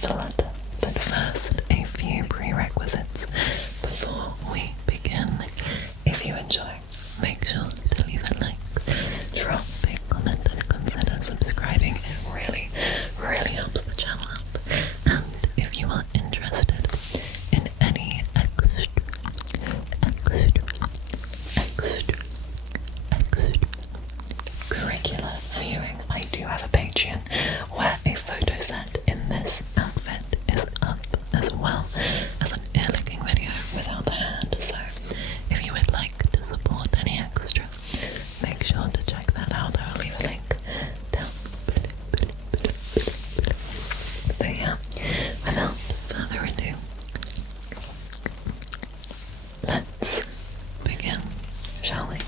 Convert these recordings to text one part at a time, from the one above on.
Flutter. But first, a few prerequisites before we begin. If you enjoy, make sure to leave a like, drop a comment and consider subscribing. It really, really helps the channel out. And if you are interested in any extracurricular viewing, I do have a Patreon where a photo set in this outfit is up, as well as an ear-licking video without the hand. So if you would like to support any extra, make sure to check that out. I'll leave a link down below. But yeah, without further ado, let's begin, shall we?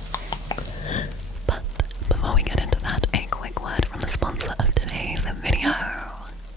But before we get into that, a quick word from the sponsor of today's video,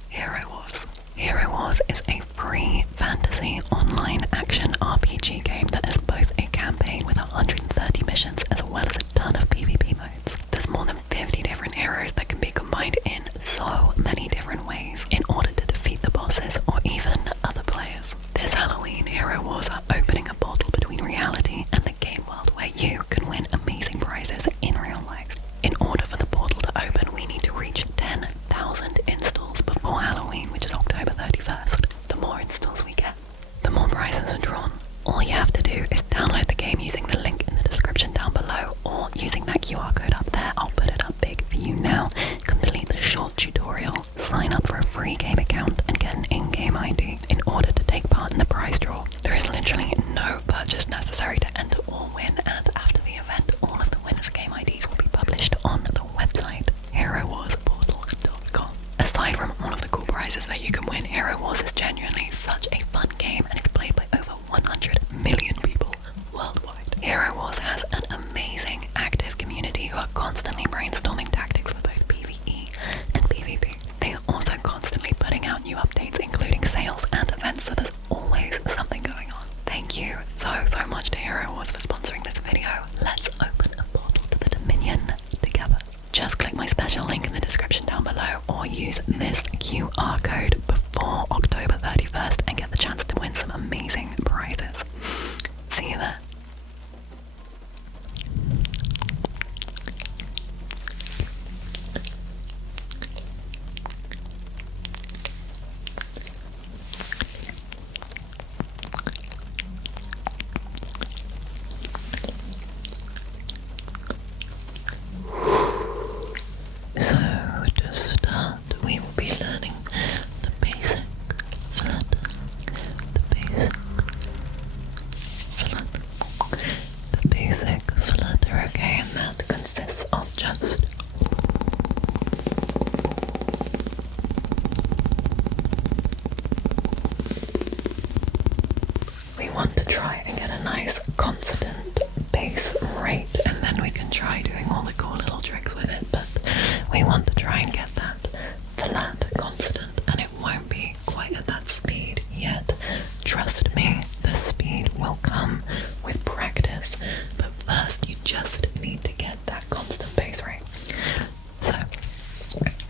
Hero Wars. Hero Wars is a free fantasy online action RPG game that is both a campaign with 130 missions as well as a ton of PvP modes. There's more than 50 different heroes that can be combined in so many different ways in order to defeat the bosses or even other players. This Halloween, Hero Wars are opening a portal between reality and the game world where you can win amazing prizes in real life. In order for the portal to open, we need to reach 10,000 installs before Halloween, which is October 31st. The more installs we get, the more prizes are drawn. All you have to do is download the game using the link in the description down below, or using that QR code up there. I'll put it up big for you now. Complete the short tutorial, sign up for a free game account, and get an in-game ID in order to take part in the prize draw. There is literally no purchase necessary to enter or win, and after the event, all of the winners' game IDs will be published on the website herowarsportal.com. Aside from all of the cool prizes that you can win, Hero Wars is genuinely such a fun game, and it's played by over 100 million people worldwide. Hero Wars has an amazing active community who are constantly brainstorming tactics for both PvE and PvP. They are also constantly putting out new updates, including sales and events, so there's always something going on. Thank you so much to Hero Wars for sponsoring this video. Let's open a portal to the Dominion together. Just click my special link in the description down below, or use this QR code before October 31st and get the chance to win some amazing prizes. See you there. So, to start, we will be learning the basic Flutter, okay, and that consists of just we want to try and get a nice constant base rate, and then we can try doing all the cool little tricks with it, but we want to try and get that flat constant, and it won't be quite at that speed yet. Trust me, the speed will come with practice, but first you just need to get that constant base rate. So,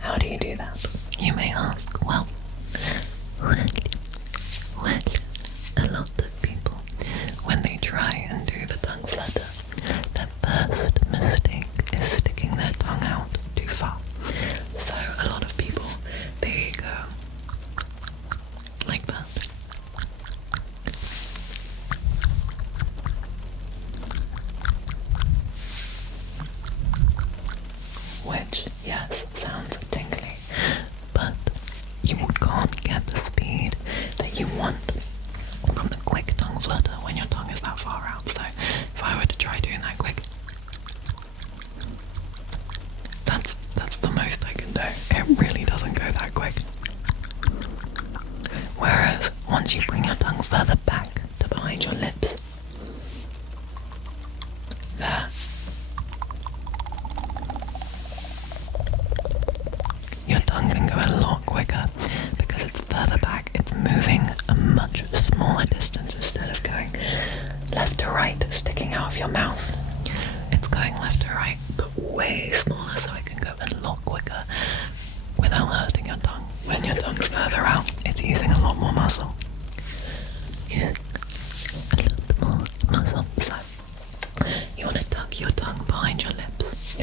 how do you do that? You may ask. Well, a lot of people, when they try and do the tongue flutter, their first mistake is sticking their tongue out too far. So using a lot more muscle. Using a lot more muscle. So, you want to tuck your tongue behind your lips.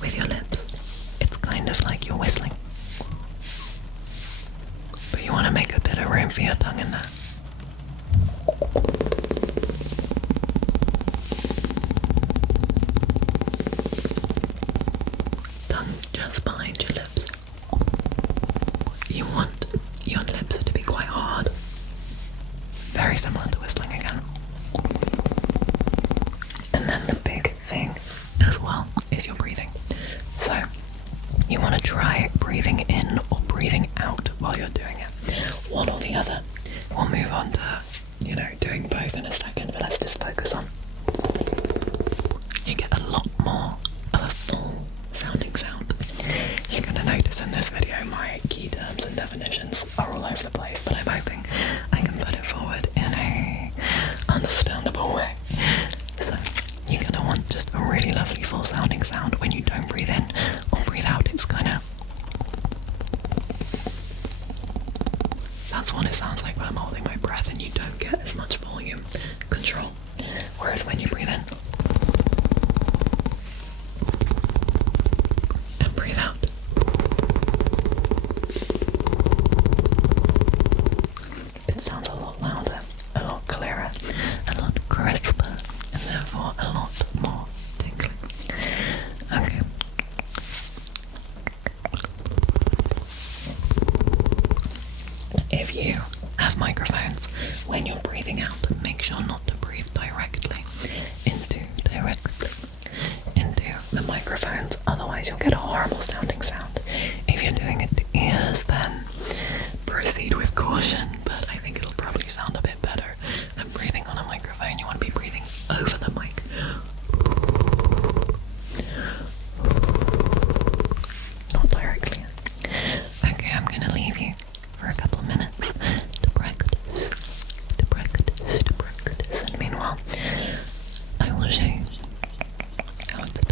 With your lips, it's kind of like you're whistling. But you want to make a bit of room for your tongue in there. Tongue just behind your lips. You want your lips to be quite hard. Very similar to whistling again. And then the big thing as well is your breathing. So you want to try breathing in or breathing out while you're doing it. One or the other. We'll move on to, doing both in a second, but let's just focus on. You get a lot more of a full sounding sound. You're going to notice in this video my key terms and definitions are all over the place, but I'm hoping I can put it forward in a understandable way. So you're going to want just a really lovely full sounding sound. When you don't breathe in or breathe out, it's kind of... That's what it sounds like when I'm holding my breath and you don't get as much volume control. Whereas when you breathe in and breathe out, it sounds a lot louder, a lot clearer, a lot crisper, and therefore a lot more tinkly. Okay. If you have microphones, when you're breathing out, make sure not to breathe directly into the microphones, otherwise you'll get a horrible sounding sound. If you're doing it to ears, then proceed with caution, but I think it'll probably sound a bit better than breathing on a microphone. You want to be breathing over the mic. Not directly in. Okay, I'm gonna leave you for a couple of minutes to practice, and meanwhile, I will show you how it's done.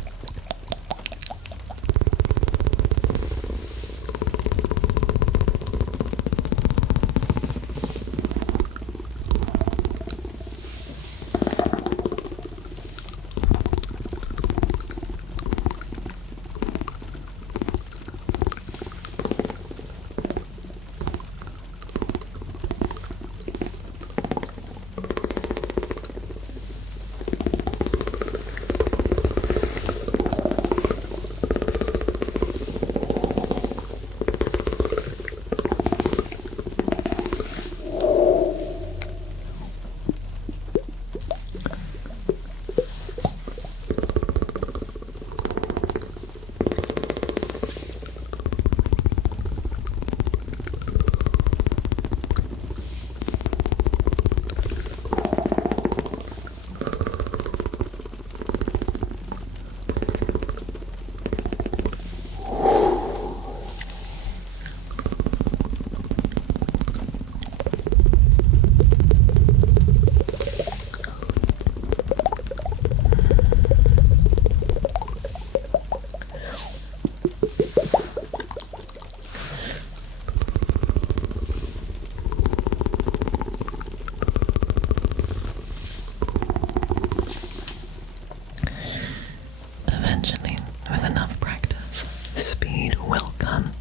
Eventually, with enough practice, speed will come.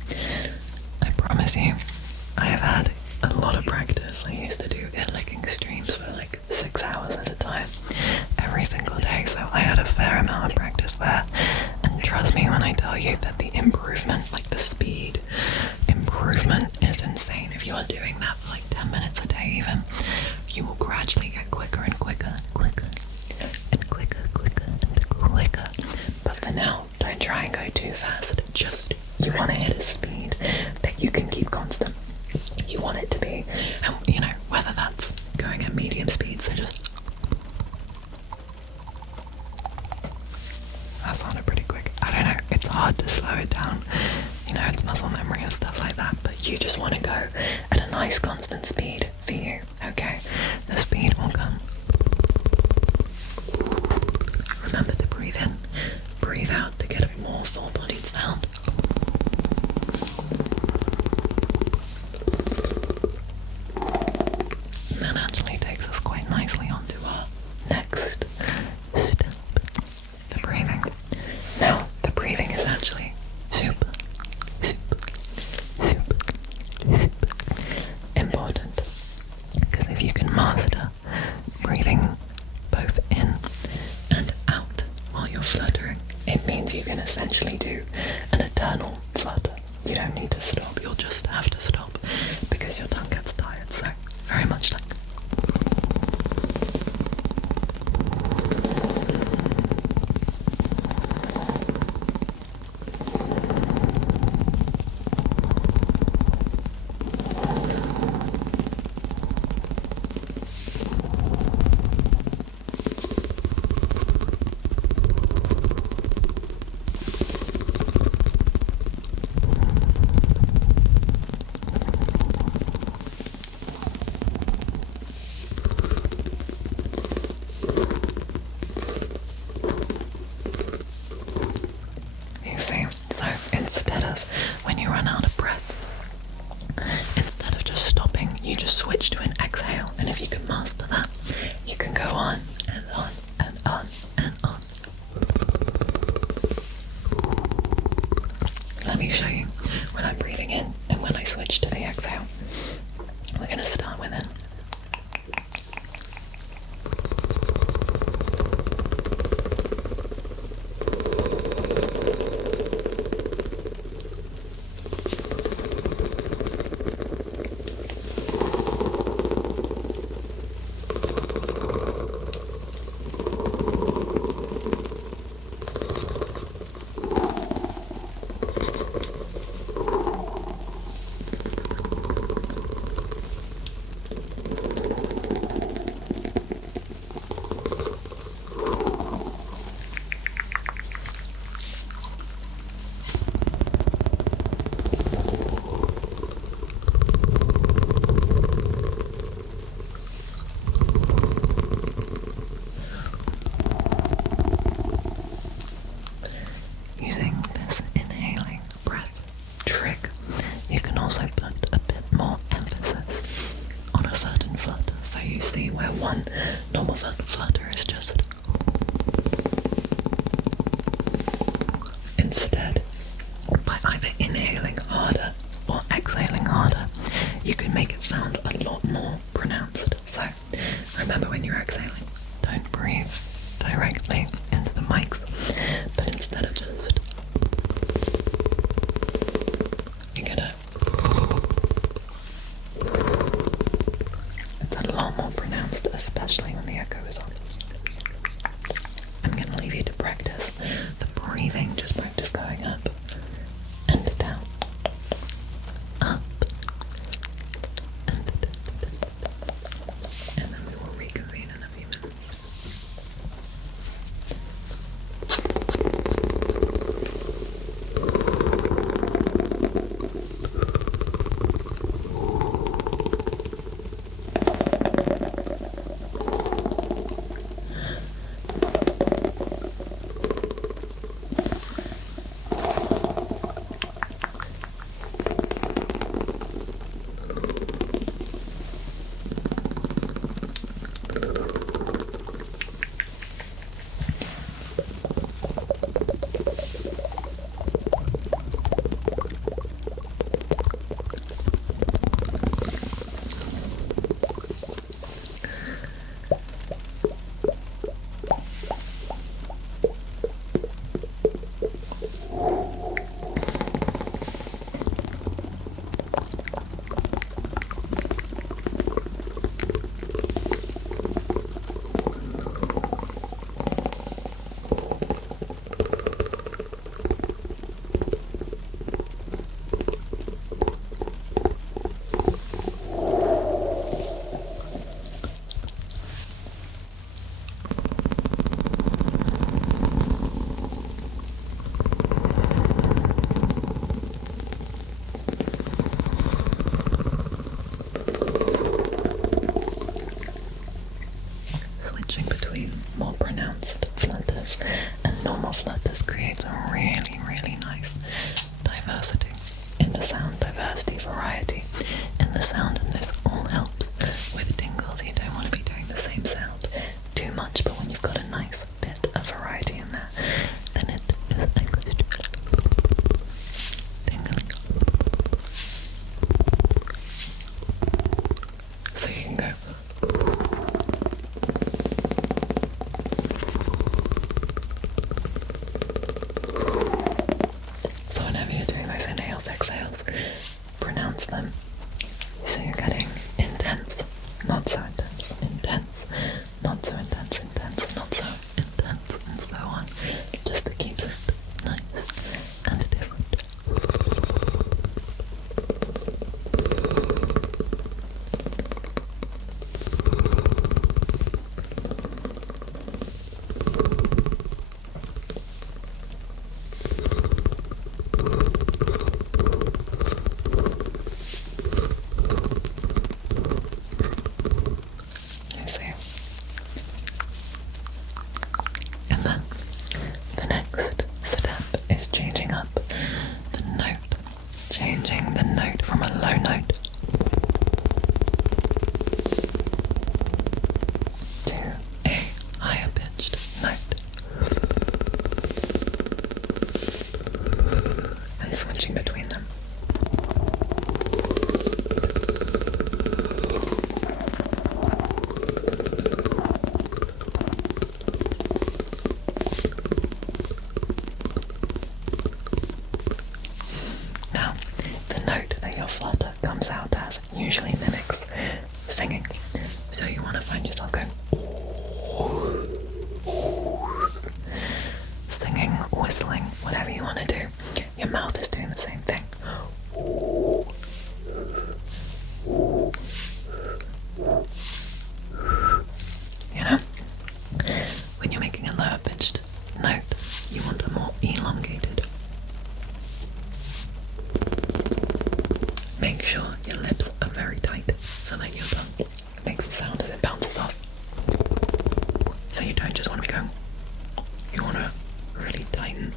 I promise you. I have had a lot of practice. I used to do ear-licking streams for like 6 hours at a time, every single day, so I had a fair amount of practice there. And trust me when I tell you that the improvement, like the speed improvement, is insane. If you are doing that for like 10 minutes a day even, you will gradually get quicker and quicker and quicker and quicker and quicker. But for now, don't try and go too fast. Just, you want to hit a speed that you can keep constant. You want it to be, and whether that's going at medium speed, so just... That sounded pretty quick. I don't know, it's hard to slow it down. It's muscle memory and stuff like that, but you just want to go at a nice constant speed for you, okay? The speed will come. Remember to breathe in, breathe out to get a more full-bodied sound. you just switch to an exhale, and if you can master that, you can go on and on and on and on. Let me show you when I'm breathing in and when I switch to the exhale. We're going to start with it. Using this inhaling breath trick, you can also put a bit more emphasis on a certain flutter. So you see where one normal flutter is just, instead, by either inhaling harder or exhaling harder, you can make it sound a lot more pronounced. So remember, when you're exhaling, don't breathe directly into the mics, but instead of just, you're gonna, it's a lot more pronounced, especially when the echo is on. I'm gonna leave you to practice the breathing. Just practice going up and down, up and down, and then we will reconvene in a few minutes. Switching between more pronounced flutters and normal flutters creates a really, really nice diversity in the sound, diversity, variety in the sound, and this all helps with tingles. You don't want to be doing the same sound too much, but when you've got a nice bit of variety in there, then it is a good tingling. So you can go. So whenever you're doing those inhales, exhales, pronounce them. So you're getting intense, not so intense, intense, not so intense, intense, not so intense, and so on, just to keep it nice and different. flutter comes out as usually mimics singing. So you want to find yourself going singing, whistling, whatever you want to do. Your mouth is doing the same thing. You know, when you're making a lower pitched note, you want a more elongated. Make sure your lips are very tight so that your tongue makes a sound as it bounces off. So you don't just want to be going, you want to really tighten.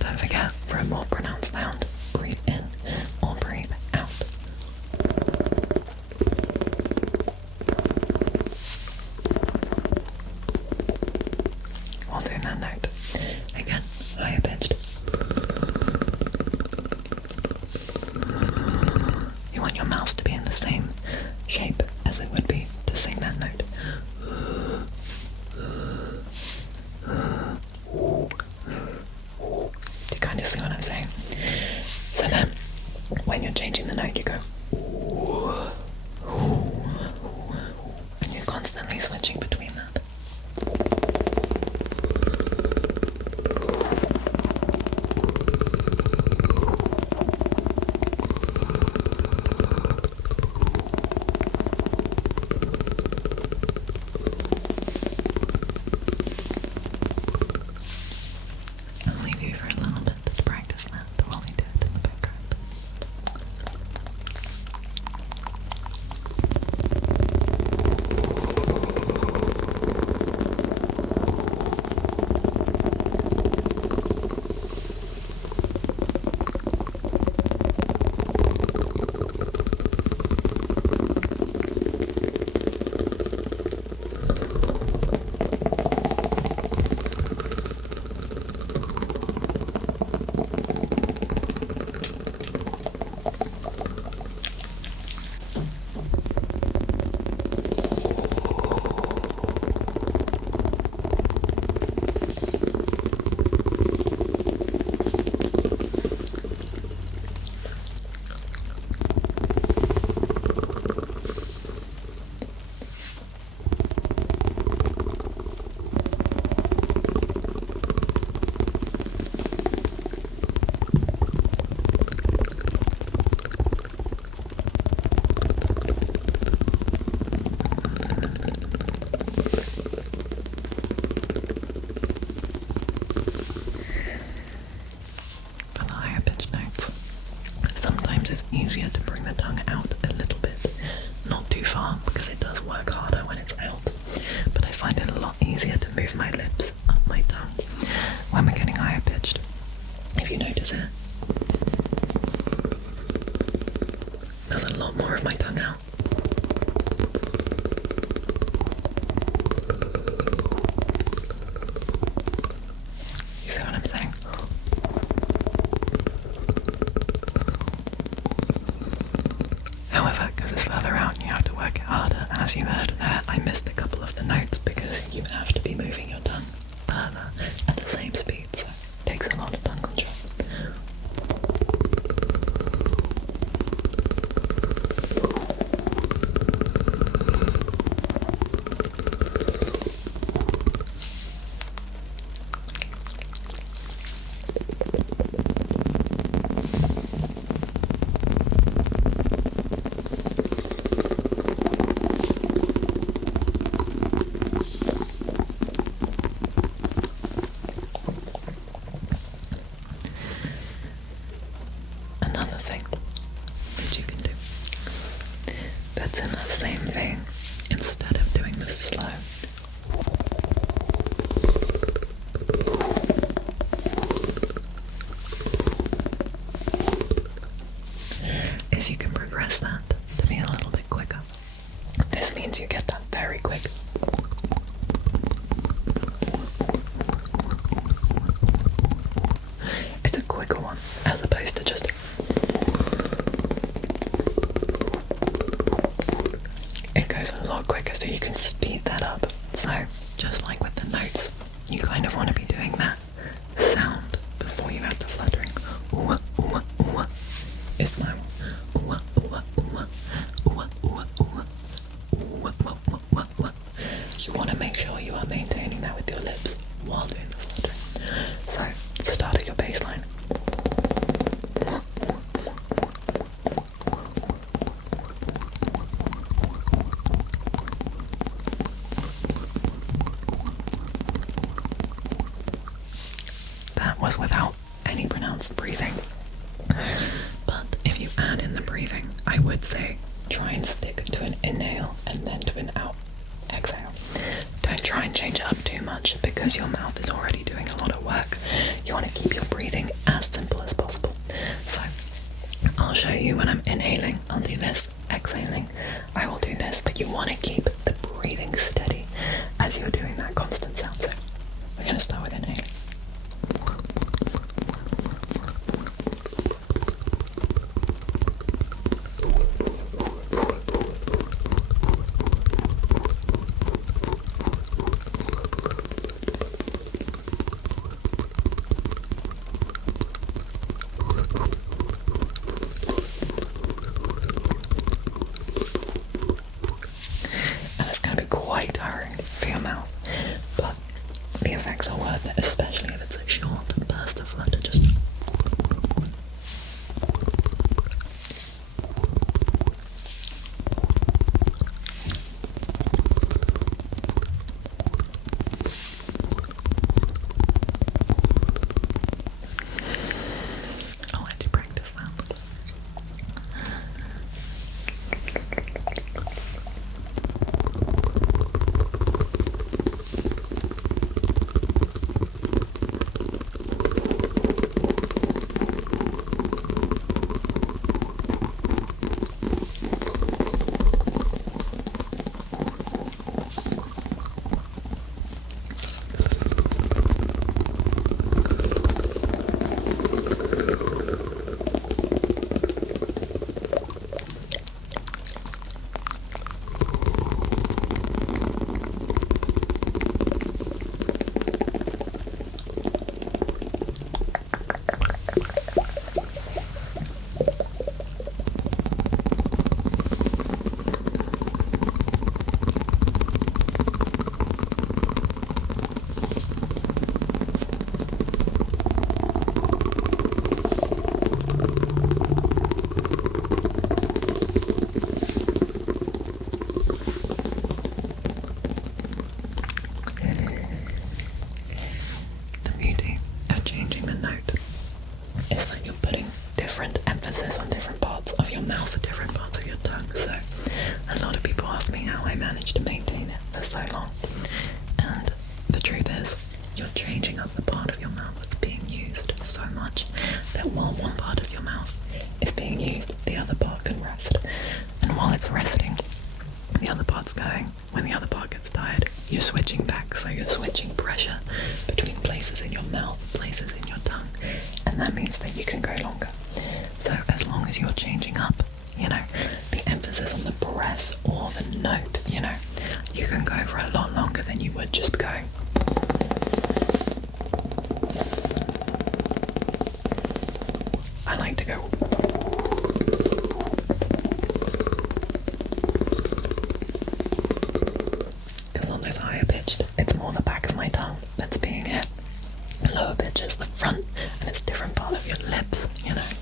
Don't forget, for a more pronounced sound, breathe in or breathe out. While doing that note, again, higher pitched. You want your mouth to be in the same shape as it would be to sing that note. Do you kind of see what I'm saying? So then, when you're changing the note, you go, and you're constantly switching between that. I'll leave you for a little bit to practice that while we do it in the background. It's easier to bring the tongue out a little bit, not too far, because it does work harder when it's out, but I find it a lot easier to move my lips up my tongue when we're getting higher pitched. If you notice it, there's a lot more of my tongue out. You see what I'm saying? However, because it's further out, you have to work it harder. As you heard there, I missed a couple of the notes because you have to be moving your tongue further at the same speed, so it takes a lot of tongue control. doing that sound before you have the fluttering. Ooh, ooh, ooh, is my ooh, ooh, ooh, ooh, ooh, ooh. You want to make sure you are maintaining that with your lips while doing the fluttering. So start at your baseline. That was without any pronounced breathing. But if you add in the breathing, I would say try and stick to an inhale and then to an out exhale. Don't try and change it up too much because your mouth is already doing a lot of work. You want to keep your breathing as simple as possible. So I'll show you when I'm inhaling, I'll do this, exhaling, I will do this, but you want to keep the breathing steady as you're doing that constant sound. So we're going to start with inhaling. Quite tiring for your mouth, but the effects are worth it, especially if it's a short burst of flutter. Just I'll let you practice that. Going. When the other part gets tired, you're switching back, so you're switching pressure between places in your mouth, places in your tongue, and that means that you can go longer. So as long as you're changing up, the emphasis on the breath or the note, you can go for a lot longer than you would just going. I like to go. Higher pitched, it's more the back of my tongue that's being hit. Lower pitch is the front, and it's different part of your lips,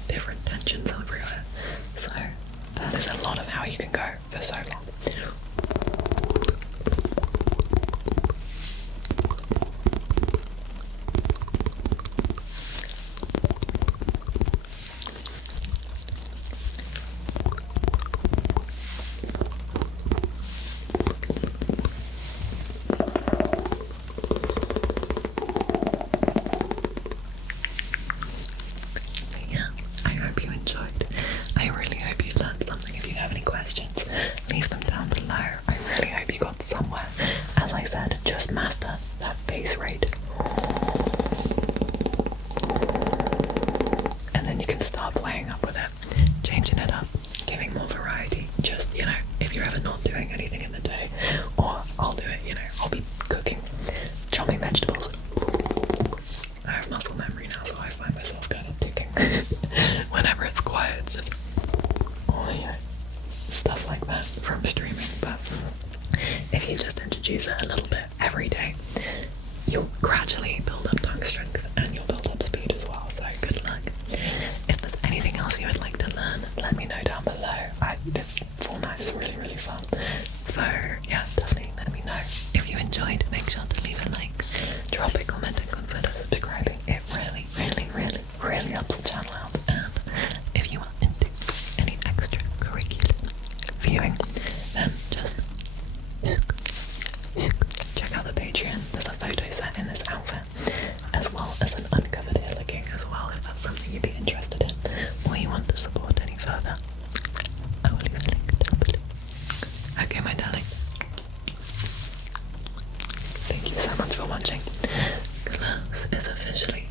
different tensions everywhere. So that is a lot of how you can go for so long. have muscle memory now, so I find myself kind of ticking whenever it's quiet. It's just, oh yeah, stuff like that from streaming. But if you just introduce it a little bit every day, you'll gradually build up tongue strength and you'll build up speed as well. So good luck. If there's anything else you would like to learn, let me know down below. This format is really, really fun. So yeah, definitely let me know. If you enjoyed, make sure to leave a like, drop a comment and consider subscribing. It really, really, really, really helps the channel out. And if you are into any extracurricular viewing, then just check out the Patreon. There's a photo set in this outfit, as well as an uncovered ear licking as well, if that's something you'd be interested in, or you want to support any further. I will leave a link down below. Okay, my darling. Thank you so much for watching. Class is officially